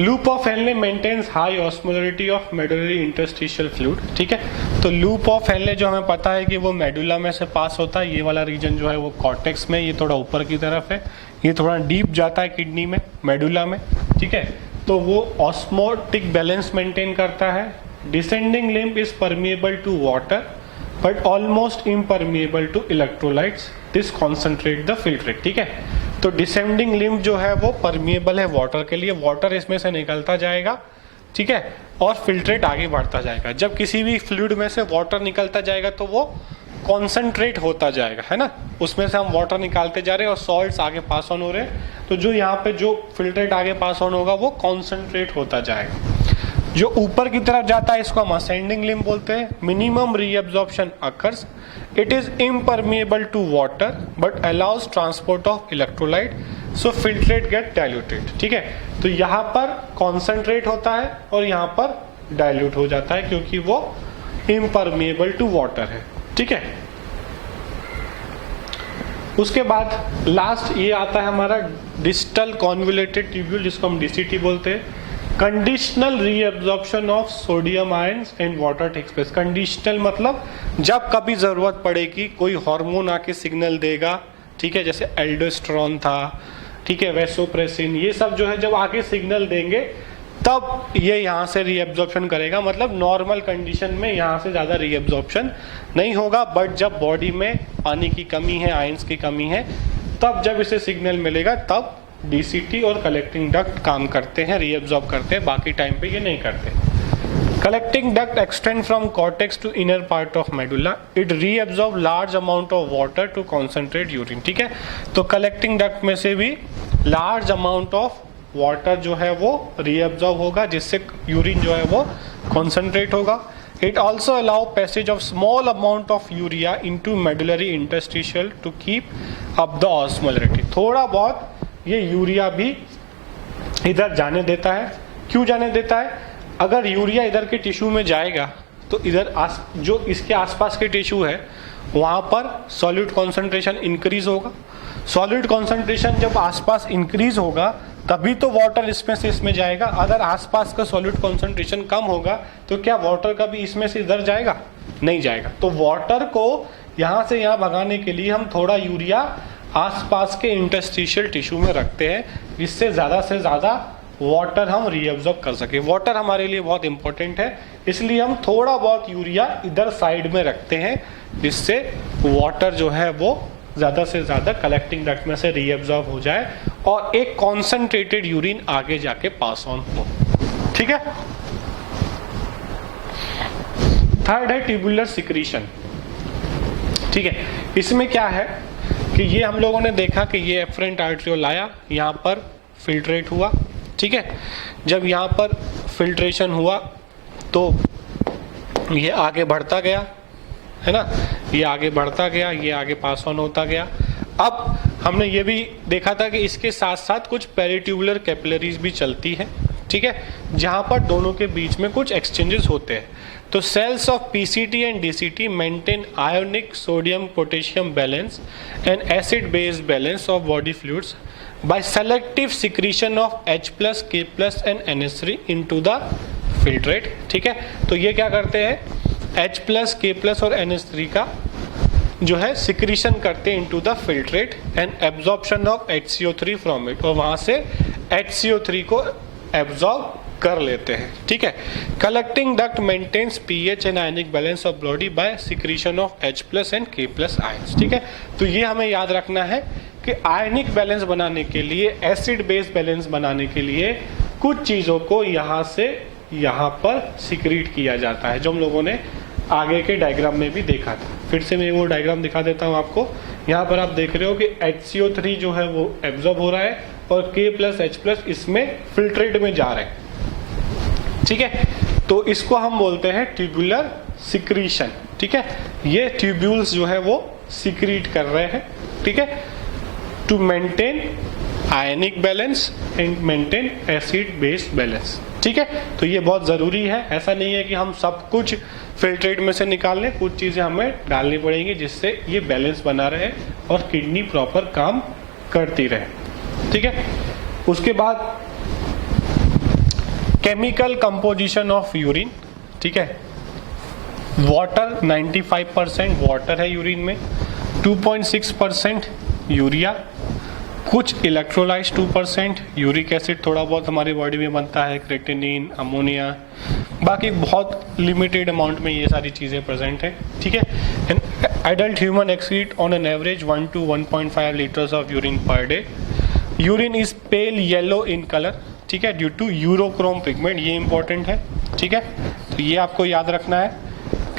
loop of Henle maintains high osmolarity of medullary interstitial fluid. ठीक है, तो लूप ऑफ हेनले जो हमें पता है कि वो मेडुला में से पास होता है। ये वाला रीजन जो है वो कॉर्टेक्स में, ये थोड़ा ऊपर की तरफ है, ये थोड़ा डीप जाता है किडनी में, मेडुला में। ठीक है, तो वो ऑस्मोटिक बैलेंस मेंटेन करता है। Descending limb is permeable to water but almost impermeable to electrolytes, this concentrate the filtrate. ठीक है, तो डिसेंडिंग लिम्ब जो है वो परमिएबल है वाटर के लिए, वाटर इसमें से निकलता जाएगा। ठीक है, और फिल्ट्रेट आगे बढ़ता जाएगा। जब किसी भी फ्लूइड में से वाटर निकलता जाएगा तो वो कॉन्सेंट्रेट होता जाएगा, है ना, उसमें से हम वाटर निकालते जा रहे हैं और सॉल्ट्स आगे पास ऑन हो रहे हैं, तो जो यहाँ पे जो फिल्ट्रेट आगे पास ऑन होगा वो कॉन्सेंट्रेट होता जाएगा। जो ऊपर की तरफ जाता है इसको हम असेंडिंग लिम्ब बोलते हैं। Minimum reabsorption occurs, it is impermeable to water but allows transport of electrolyte, so filtrate get diluted. ठीक है, तो यहाँ पर कॉन्सेंट्रेट होता है और यहाँ पर डाइल्यूट हो जाता है क्योंकि वो इम्परमिएबल टू वाटर है। ठीक है, उसके बाद लास्ट ये आता है हमारा डिस्टल कॉन्वोल्यूटेड ट्यूब्यूल, जिसको हम डीसीटी बोलते हैं। Conditional reabsorption of sodium ions in water takes place. Conditional मतलब जब कभी जरूरत पड़ेगी, कोई हार्मोन आके सिग्नल देगा, ठीक है, जैसे एल्डोस्टेरोन था, ठीक है, वैसोप्रेसिन, ये सब जो है जब आगे सिग्नल देंगे तब ये यहाँ से रीअब्सॉर्प्शन करेगा। मतलब नॉर्मल कंडीशन में यहाँ से ज़्यादा रीअब्सॉर्प्शन नहीं होगा, बट जब बॉडी में पानी की कमी है, आयंस की कमी है, तब जब इसे सिग्नल मिलेगा तब डीसीटी और कलेक्टिंग डक्ट काम करते हैं, रीअब्सॉर्ब करते हैं, बाकी टाइम पे ये नहीं करते। Collecting duct extend from cortex to inner part of medulla, it reabsorb large amount of water to concentrate urine. ठीक है, तो कलेक्टिंग डक्ट में से भी लार्ज अमाउंट ऑफ वाटर जो है वो रीअब्सॉर्ब होगा, जिससे यूरिन जो है वो कॉन्सेंट्रेट होगा। It also allow passage of small amount of urea into medullary interstitial to keep up the osmolarity। थोड़ा बहुत ये यूरिया भी इधर जाने देता है। क्यों जाने देता है? अगर यूरिया इधर के टिश्यू में जाएगा तो इधर जो इसके आसपास के टिश्यू है वहाँ पर सॉलिड कॉन्सेंट्रेशन इंक्रीज होगा। सॉलिड कॉन्सेंट्रेशन जब आसपास इंक्रीज होगा तभी तो वाटर इसमें से इसमें जाएगा। अगर आसपास का सॉलिड कॉन्सेंट्रेशन कम होगा तो क्या वाटर का भी इसमें से इधर जाएगा? नहीं जाएगा। तो वाटर को यहाँ से यहाँ भगाने के लिए हम थोड़ा यूरिया आसपास के इंटरस्टिशियल टिश्यू में रखते हैं, जिससे ज़्यादा से ज़्यादा वाटर हम रीअब्सॉर्ब कर सके। वाटर हमारे लिए बहुत इंपॉर्टेंट है, इसलिए हम थोड़ा बहुत यूरिया इधर साइड में रखते हैं, जिससे वाटर जो है वो ज़्यादा से ज़्यादा कलेक्टिंग डक्ट में से रीअब्सॉर्ब हो जाए और एक कॉन्सेंट्रेटेड यूरिन आगे जाके पास ऑन हो। ठीक है। थर्ड है ट्यूबुलर सिक्रीशन। ठीक है, इसमें क्या है कि ये हम लोगों ने देखा कि ये एफरेंट आर्टरियोल आया, यहाँ पर फिल्ट्रेट हुआ। ठीक है, जब यहाँ पर फिल्ट्रेशन हुआ तो ये आगे बढ़ता गया, है ना, ये आगे बढ़ता गया, ये आगे पास ऑन होता गया। अब हमने ये भी देखा था कि इसके साथ साथ कुछ पेरिट्यूबुलर कैपिलरीज भी चलती है, ठीक है, जहां पर दोनों के बीच में कुछ एक्सचेंजेस होते हैं। तो cells of PCT and DCT maintain ionic sodium potassium balance and acid base balance of body fluids by selective secretion of H+, K+ and NH3 into the filtrate, ठीक है। तो ये क्या करते हैं, H+, K+ और NH3 का जो है सिक्रीशन करते हैं into the filtrate and absorption of HCO3 from it, और वहां से HCO3 को एब्जॉर्ब कर लेते हैं, ठीक है। Collecting duct maintains pH and ionic balance of body by secretion of H+ and K+ ions, ठीक है। तो ये हमें याद रखना है कि आयनिक बैलेंस बनाने के लिए, एसिड बेस बैलेंस बनाने के लिए कुछ चीजों को यहाँ से यहाँ पर सिक्रीट किया जाता है, जो हम लोगों ने आगे के डायग्राम में भी देखा था। फिर से मैं वो डायग्राम दिखा देता हूँ आपको। यहाँ पर आप देख रहे हो कि HCO3 जो है वो एब्जॉर्ब हो रहा है और K+ H+ इसमें फिल्ट्रेट में जा रहे हैं, ठीक है। तो इसको हम बोलते हैं ट्यूबुलर सिक्रीशन, ठीक है। ये ट्यूब्यूल्स जो है वो सिक्रीट कर रहे हैं, ठीक है, to maintain ionic balance and maintain acid base balance, ठीक है। तो ये बहुत जरूरी है। ऐसा नहीं है कि हम सब कुछ फिल्ट्रेट में से निकाल लें, कुछ चीजें हमें डालनी पड़ेंगी जिससे ये बैलेंस बना रहे और किडनी प्रॉपर काम करती रहे, ठीक है। उसके बाद केमिकल कंपोजिशन ऑफ यूरिन, ठीक है। वाटर 95% वाटर है यूरिन में, 2.6% यूरिया, कुछ इलेक्ट्रोलाइट्स 2%, यूरिक एसिड थोड़ा बहुत हमारी बॉडी में बनता है, क्रेटिनिन, अमोनिया, बाकी बहुत लिमिटेड अमाउंट में ये सारी चीज़ें प्रेजेंट है, ठीक है। And adult human excrete on an average 1 to 1.5 litres of urine per day. Urine is pale yellow in colour, ठीक है, ड्यू टू यूरोक्रोम पिगमेंट, ये इंपॉर्टेंट है, ठीक है। तो ये आपको याद रखना है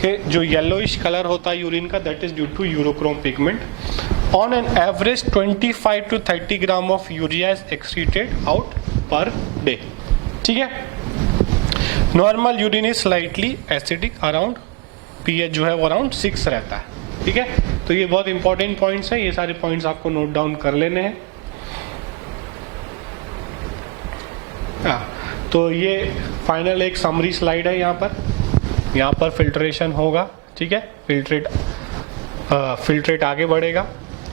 कि जो येलोइश कलर होता है यूरिन का, that is due to urochrome pigment. On an average 25 to 30 gram of urea is excreted out per day, ठीक है। Normal urine is slightly acidic, around pH जो है वो अराउंड 6 रहता है, ठीक है। तो ये बहुत इंपॉर्टेंट पॉइंट्स हैं, ये सारे पॉइंट्स आपको नोट डाउन कर लेने हैं। तो ये फाइनल एक समरी स्लाइड है। यहाँ पर फिल्ट्रेशन होगा, ठीक है, फिल्ट्रेट आगे बढ़ेगा,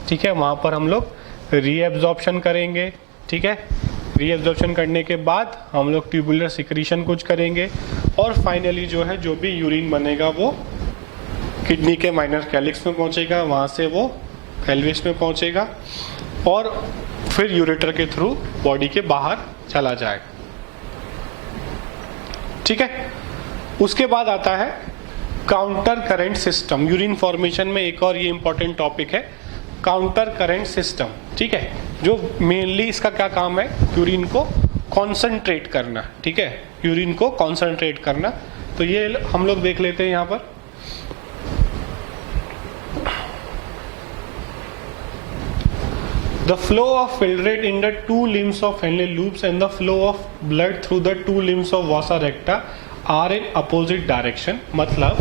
ठीक है। वहाँ पर हम लोग रीएब्जॉर्प्शन करेंगे, ठीक है। रीएब्जॉर्प्शन करने के बाद हम लोग ट्यूबुलर सिक्रीशन कुछ करेंगे और फाइनली जो है जो भी यूरिन बनेगा वो किडनी के माइनर कैलिक्स में पहुँचेगा, वहाँ से वो एल्विस में पहुँचेगा और फिर यूरेटर के थ्रू बॉडी के बाहर चला जाएगा, ठीक है। उसके बाद आता है counter current system. Urine formation में एक और ये इंपॉर्टेंट टॉपिक है काउंटर करंट सिस्टम, ठीक है, जो मेनली इसका क्या काम है, यूरिन को कॉन्सेंट्रेट करना, ठीक है, यूरिन को कॉन्सेंट्रेट करना। तो ये हम लोग देख लेते हैं यहाँ पर। The flow of filtrate in the two limbs of Henle loops and the flow of blood through the two limbs of vasa recta are in opposite direction। मतलब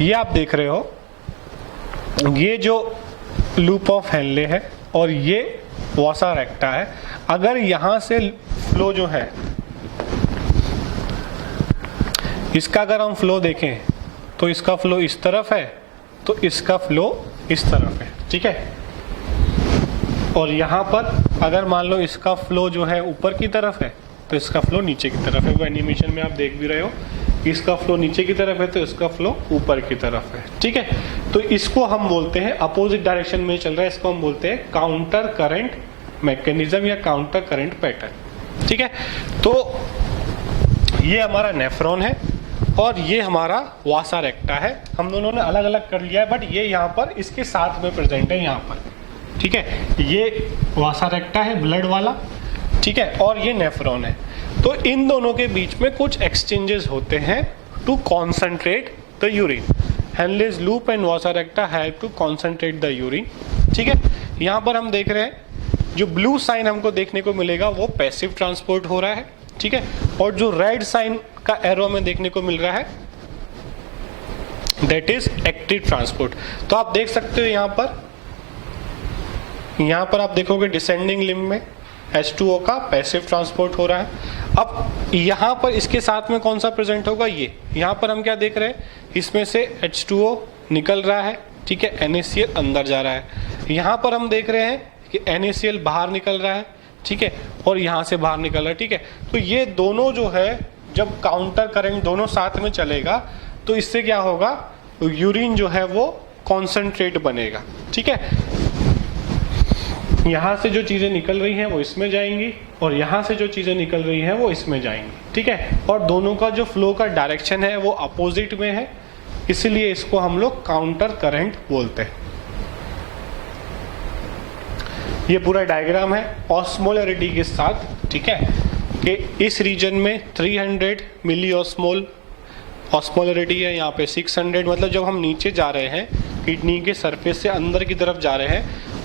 ये आप देख रहे हो, ये जो लूप ऑफ हेनले है और ये वासा रेक्टा है। अगर यहां से फ्लो जो है, इसका अगर हम फ्लो देखें तो इसका फ्लो इस तरफ है, तो इसका फ्लो इस तरफ है, ठीक है। और यहाँ पर अगर मान लो इसका फ्लो जो है ऊपर की तरफ है तो इसका फ्लो नीचे की तरफ है। वो एनिमेशन में आप देख भी रहे हो, इसका फ्लो नीचे की तरफ है तो इसका फ्लो ऊपर की तरफ है, ठीक है। तो इसको हम बोलते हैं, अपोजिट डायरेक्शन में चल रहा है, इसको हम बोलते हैं काउंटर करंट मैकेनिज्म या काउंटर करंट पैटर्न, ठीक है। तो ये हमारा नेफ्रॉन है और ये हमारा वासा रेक्टा है। हम दोनों ने अलग अलग कर लिया है, बट ये यहाँ पर इसके साथ में प्रेजेंट है यहाँ पर, ठीक है। ये वासा रेक्टा है ब्लड वाला, ठीक है, और ये नेफ्रॉन है। तो इन दोनों के बीच में कुछ एक्सचेंजेस होते हैं to concentrate the urine. Henle's loop and vasa recta help to concentrate the urine, ठीक है। यहाँ पर हम देख रहे हैं जो ब्लू साइन हमको देखने को मिलेगा वो पैसिव ट्रांसपोर्ट हो रहा है, ठीक है। और जो रेड साइन का एरो में देखने को मिल रहा है दैट इज एक्टिव ट्रांसपोर्ट। तो आप देख सकते हो यहाँ पर आप देखोगे डिसेंडिंग लिम्ब में H2O का पैसिव ट्रांसपोर्ट हो रहा है। अब यहाँ पर इसके साथ में कौन सा प्रेजेंट होगा, ये यहाँ पर हम क्या देख रहे हैं, इसमें से H2O निकल रहा है, ठीक है, NaCl अंदर जा रहा है। यहाँ पर हम देख रहे हैं कि NaCl बाहर निकल रहा है, ठीक है, और यहाँ से बाहर निकल रहा है, ठीक है। तो ये दोनों जो है जब काउंटर करंट दोनों साथ में चलेगा तो इससे क्या होगा, यूरिन जो है वो कॉन्सेंट्रेट बनेगा, ठीक है। यहाँ से जो चीजें निकल रही हैं वो इसमें जाएंगी और यहाँ से जो चीजें निकल रही हैं वो इसमें जाएंगी, ठीक है। और दोनों का जो फ्लो का डायरेक्शन है वो अपोजिट में है, इसलिए इसको हम लोग काउंटर करंट बोलते हैं। ये पूरा डायग्राम है ऑस्मोलरिटी के साथ, ठीक है, कि इस रीजन में 300 मिली ऑस्मोल ऑस्मोलरिटी है, यहाँ पे 600, मतलब जब हम नीचे जा रहे हैं किडनी के सरफेस से अंदर की तरफ जा रहे हैं,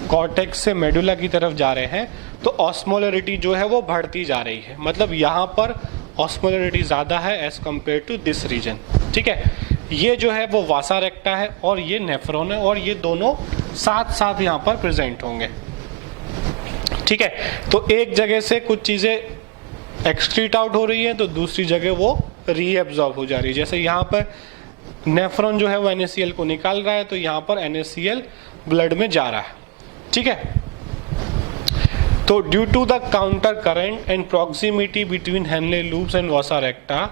कॉर्टेक्स से मेडुला की तरफ जा रहे हैं, तो ऑस्मोलरिटी जो है वो बढ़ती जा रही है। मतलब यहाँ पर ऑस्मोलरिटी ज़्यादा है as compared to this region, ठीक है। ये जो है वो वासा रेक्टा है और ये नेफ्रॉन है और ये दोनों साथ साथ यहाँ पर प्रेजेंट होंगे, ठीक है। तो एक जगह से कुछ चीज़ें एक्सक्रीट आउट हो रही है तो दूसरी जगह वो रीएब्जॉर्ब हो जा रही है। जैसे यहाँ पर नेफ्रॉन जो है वो NaCl को निकाल रहा है तो यहाँ पर NaCl ब्लड में जा रहा है, ठीक है। तो due to the counter current and proximity between Henle loops and vasa recta,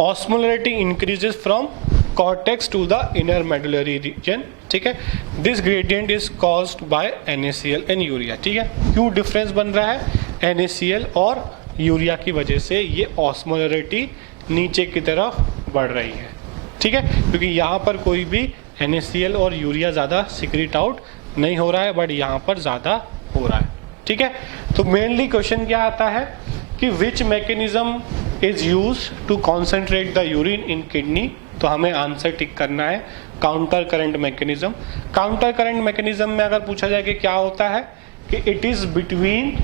osmolarity increases from cortex to the inner medullary region, ठीक है। This gradient is caused by NaCl and urea, ठीक है। क्यों डिफरेंस बन रहा है, NaCl और urea की वजह से ये ऑस्मोलरिटी नीचे की तरफ बढ़ रही है, ठीक है, क्योंकि यहाँ पर कोई भी NaCl और यूरिया ज़्यादा सिक्रीट आउट नहीं हो रहा है, बट यहाँ पर ज़्यादा हो रहा है, ठीक है। तो मेनली क्वेश्चन क्या आता है कि which mechanism is use to concentrate the urine in kidney, तो हमें आंसर टिक करना है counter current mechanism. Counter current mechanism में अगर पूछा जाए कि क्या होता है, कि it is between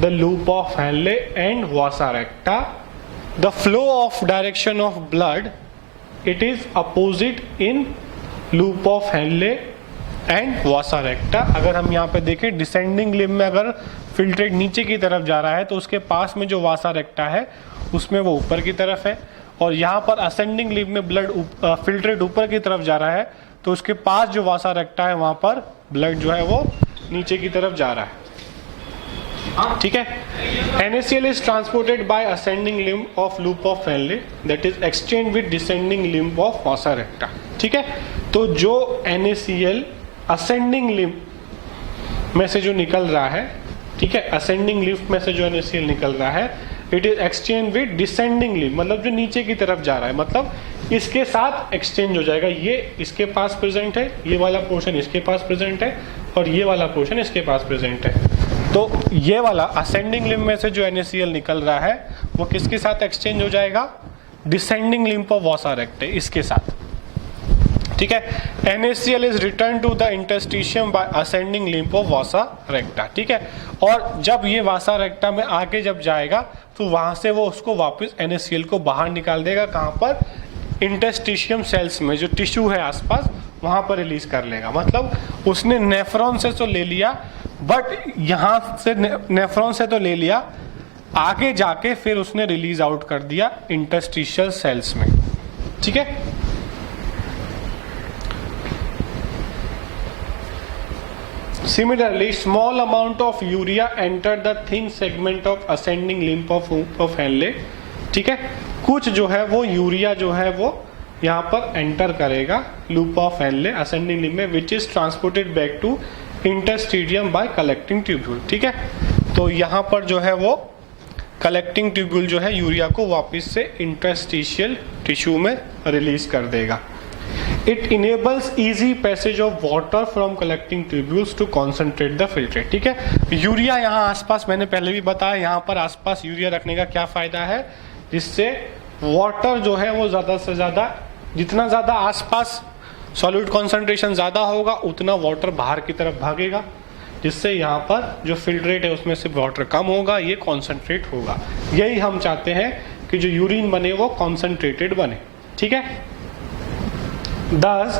the loop of Henle and vasa recta, the flow of direction of blood it is opposite in loop of Henle and vasa recta. अगर हम यहाँ पे देखें डिसेंडिंग लिम्ब में अगर फिल्ट्रेट नीचे की तरफ जा रहा है तो उसके पास में जो वासा रेक्टा है उसमें वो ऊपर की तरफ है, और यहाँ पर असेंडिंग लिम्ब में ब्लड फिल्ट्रेट ऊपर की तरफ जा रहा है तो उसके पास जो वासा रेक्टा है वहाँ पर ब्लड जो है वो नीचे की तरफ जा रहा है, ठीक है। NaCl is transported by ascending limb of loop of Henle that is exchanged with descending limb of vasa recta, ठीक है। तो जो NaCl ascending limb में से जो निकल रहा है, ठीक है, ascending limb में से जो NaCl निकल रहा है, it is exchange with descending limb, मतलब जो नीचे की तरफ जा रहा है, मतलब इसके साथ एक्सचेंज हो जाएगा। ये इसके पास प्रेजेंट है, ये वाला पोर्शन इसके पास प्रेजेंट है और ये वाला पोर्शन इसके पास प्रेजेंट है। तो ये वाला असेंडिंग लिम्ब में से जो NaCl निकल रहा है वो किसके साथ एक्सचेंज हो जाएगा, descending limb of vasa recta इसके साथ, ठीक है। NaCl is return to the interstitium by ascending limb of vasa recta, ठीक है। और जब ये वासा रेक्टा में आके जब जाएगा तो वहां से वो उसको वापस NaCl को बाहर निकाल देगा, कहाँ पर, इंटरस्टिशियम सेल्स में, जो टिश्यू है आसपास वहां पर रिलीज कर लेगा। मतलब उसने नेफ्रॉन से तो ले लिया, बट यहाँ से नेफ्रॉन से तो ले लिया, आगे जाके फिर उसने रिलीज आउट कर दिया इंटरस्टिशियल सेल्स में, ठीक है। Similarly, small amount of urea entered the thin segment of ascending limb of Henle, ठीक है। कुछ जो है वो यूरिया जो है वो यहाँ पर एंटर करेगा loop of Henle ascending limb में, which is transported back to interstitium by collecting tubule, ठीक है। तो यहाँ पर जो है वो कलेक्टिंग ट्यूब्यूल जो है यूरिया को वापस से इंटरस्टिशियल टिश्यू में रिलीज कर देगा। It enables easy passage of water from collecting tubules to concentrate the filtrate, ठीक है। यूरिया यहाँ आसपास, मैंने पहले भी बताया, यहाँ पर आसपास यूरिया रखने का क्या फायदा है, जिससे वाटर जो है वो ज़्यादा से ज़्यादा, जितना ज़्यादा आसपास सॉलिड कॉन्सेंट्रेशन ज़्यादा होगा उतना वाटर बाहर की तरफ भागेगा, जिससे यहाँ पर जो फिल्ट्रेट है उसमें से वाटर कम होगा, ये कॉन्सेंट्रेट होगा। यही हम चाहते हैं कि जो यूरिन बने वो कॉन्सेंट्रेटेड बने, ठीक है। Thus,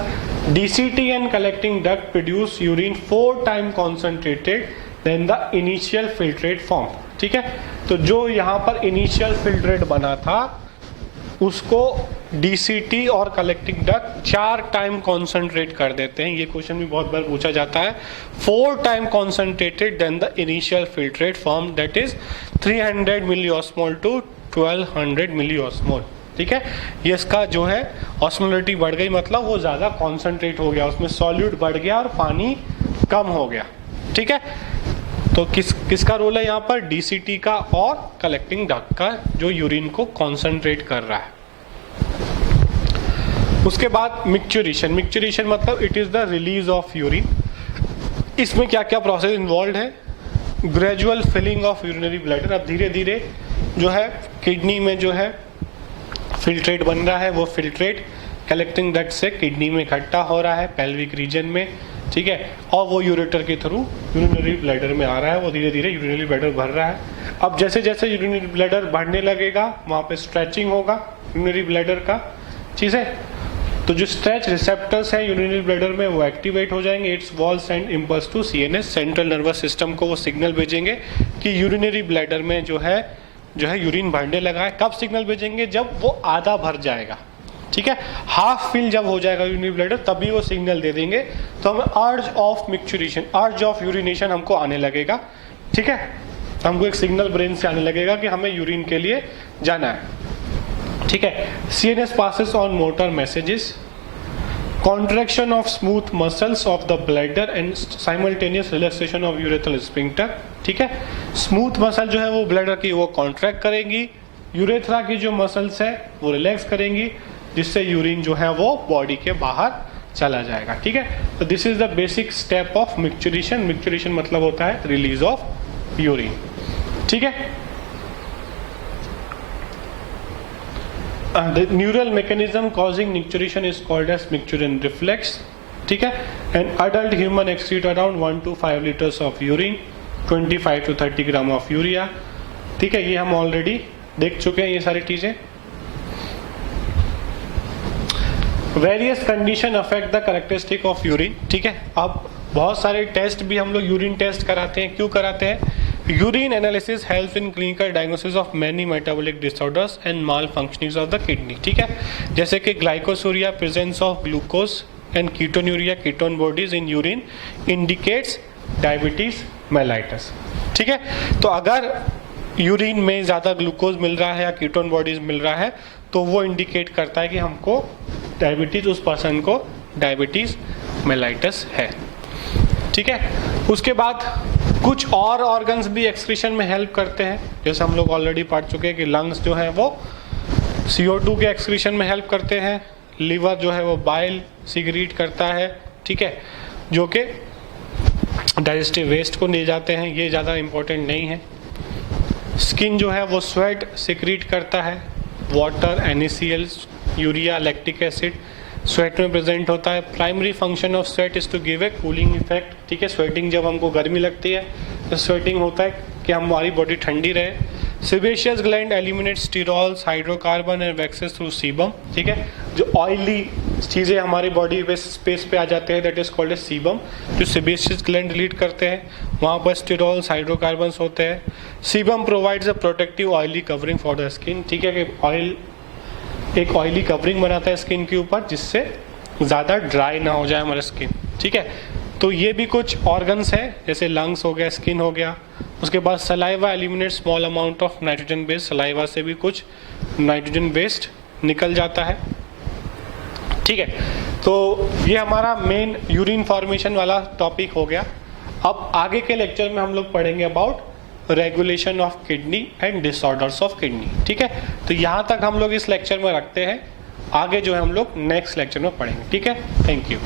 DCT and collecting duct produce urine 4 times concentrated than the initial filtrate form. ठीक है, तो जो यहाँ पर इनिशियल फिल्ट्रेट बना था उसको DCT और कलेक्टिंग डक्ट 4 टाइम कॉन्सेंट्रेट कर देते हैं. ये क्वेश्चन भी बहुत बार पूछा जाता है. 4 time concentrated than the initial filtrate form, that is 300 milliosmole to 1200 milliosmole. ठीक है, ये इसका जो है ऑस्मोलिटी बढ़ गई, मतलब वो ज़्यादा कॉन्सेंट्रेट हो गया, उसमें सॉल्यूट बढ़ गया और पानी कम हो गया. ठीक है, तो किसका रोल है यहाँ पर? DCT का और कलेक्टिंग डक्ट का, जो यूरिन को कॉन्सेंट्रेट कर रहा है. उसके बाद मिक्चुरेशन. मिक्चुरेशन मतलब it is the release of urine. इसमें क्या क्या प्रोसेस इन्वॉल्व है? Gradual filling of urinary bladder. अब धीरे धीरे जो है किडनी में जो है फिल्ट्रेट बन रहा है, वो फिल्ट्रेट कलेक्टिंग डक्ट से किडनी में इकट्ठा हो रहा है पेल्विक रीजन में. ठीक है, और वो यूरेटर के थ्रू यूरिनरी ब्लैडर में आ रहा है. वो धीरे धीरे यूरिनरी ब्लैडर भर रहा है. अब जैसे जैसे यूरिनरी ब्लैडर बढ़ने लगेगा वहाँ पे स्ट्रेचिंग होगा यूरिनरी ब्लैडर का. ठीक है, तो जो स्ट्रेच रिसेप्टर्स हैं यूरिनरी ब्लैडर में वो एक्टिवेट हो जाएंगे. Its wall send impulse to CNS, central nervous system को वो सिग्नल भेजेंगे कि यूरिनरी ब्लैडर में जो है यूरिन भरने लगा है. कब सिग्नल भेजेंगे? जब वो आधा भर जाएगा. ठीक है, हाफ फिल जब हो जाएगा यूरिनरी ब्लैडर तभी वो सिग्नल दे देंगे. तो हमें अर्ज ऑफ मिक्चुरेशन, अर्ज ऑफ यूरिनेशन हमको आने लगेगा. ठीक है, हमको एक सिग्नल ब्रेन से आने लगेगा कि हमें यूरिन के लिए जाना है. ठीक है, CNS passes on motor messages, contraction of smooth muscles of the bladder and simultaneous relaxation of urethral sphincter. ठीक है, स्मूथ मसल जो है वो ब्लैडर की वो कॉन्ट्रैक्ट करेंगी, यूरेथ्रा की जो मसल्स है वो रिलैक्स करेंगी, जिससे यूरिन जो है वो बॉडी के बाहर चला जाएगा. ठीक है, तो this is the basic step of micturition. Micturition मतलब होता है रिलीज ऑफ यूरिन. ठीक है, the neural mechanism causing micturition is called as micturition reflex. ठीक है, an adult human excrete around 1 to 5 liters of urine, 25 to 30 gram of urea. ठीक है, ये हम ऑलरेडी देख चुके हैं ये सारी चीजें. Various condition affect the characteristic of urine. ठीक है, अब बहुत सारे टेस्ट भी हम लोग यूरिन टेस्ट कराते हैं. क्यों कराते हैं? Urine analysis helps in clinical diagnosis of many metabolic disorders and mall functioning of the kidney. ठीक है, जैसे कि glycosuria, presence of glucose and ketonuria, ketone bodies in urine indicates diabetes mellitus. ठीक है, तो अगर यूरिन में ज़्यादा ग्लूकोज मिल रहा है या कीटोन बॉडीज मिल रहा है तो वो इंडिकेट करता है कि हमको डायबिटीज, उस पर्सन को डायबिटीज मेलाइटस है. ठीक है, उसके बाद कुछ और ऑर्गन्स भी एक्सक्रीशन में हेल्प करते हैं. जैसे हम लोग ऑलरेडी पढ़ चुके हैं कि लंग्स जो है वो CO2 के एक्सक्रीशन में हेल्प करते हैं. लीवर जो है वो बाइल सिक्रीट करता है. ठीक है, जो कि डाइजेस्टिव वेस्ट को ले जाते हैं. ये ज़्यादा इम्पोर्टेंट नहीं है. स्किन जो है वो स्वेट सिक्रीट करता है. Water, NaCl, urea, lactic acid sweat में प्रेजेंट होता है. Primary function of sweat is to give a cooling effect. ठीक है, स्वेटिंग जब हमको गर्मी लगती है तो स्वेटिंग होता है कि हमारी बॉडी ठंडी रहे. Sebaceous gland eliminate sterols, hydrocarbon and waxes through sebum. ठीक है, जो ऑयली चीज़ें हमारी बॉडी पे स्पेस पे आ जाते हैं that is called a sebum. जो सेबेशियस ग्लैंड डिलीट करते हैं वहाँ पर स्टीरॉल्स, हाइड्रोकार्बन्स होते हैं. Sebum provides a protective oily covering for the skin. ठीक है, कि ऑयल एक ऑयली कवरिंग बनाता है स्किन के ऊपर जिससे ज़्यादा ड्राई ना हो जाए हमारा स्किन. ठीक है, तो ये भी कुछ ऑर्गन्स हैं, जैसे लंग्स हो गया, स्किन हो गया. उसके बाद saliva eliminate small amount of nitrogen based. Saliva से भी कुछ नाइट्रोजन बेस्ड निकल जाता है. ठीक है, तो ये हमारा मेन यूरिन फॉर्मेशन वाला टॉपिक हो गया. अब आगे के लेक्चर में हम लोग पढ़ेंगे about regulation of kidney and disorders of kidney. ठीक है, तो यहाँ तक हम लोग इस लेक्चर में रखते हैं. आगे जो है हम लोग नेक्स्ट लेक्चर में पढ़ेंगे. ठीक है, थैंक यू.